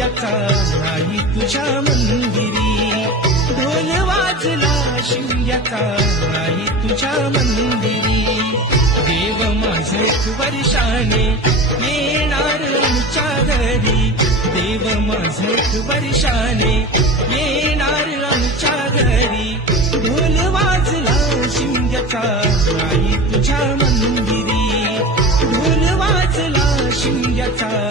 शिंग्याचा नाही तुझ्या मंदिरी, ढोल वाजला शिंग्याचा नाही तुझ्या मंदिरी. देव माझं एक वर्षाने येणार आमच्या घरी, देव माझं एक वर्षाने येणार आमच्या घरी. ढोल वाजला शिंग्याचा नाही तुझ्या मंदिरी, ढोल वाजला शिंग्याचा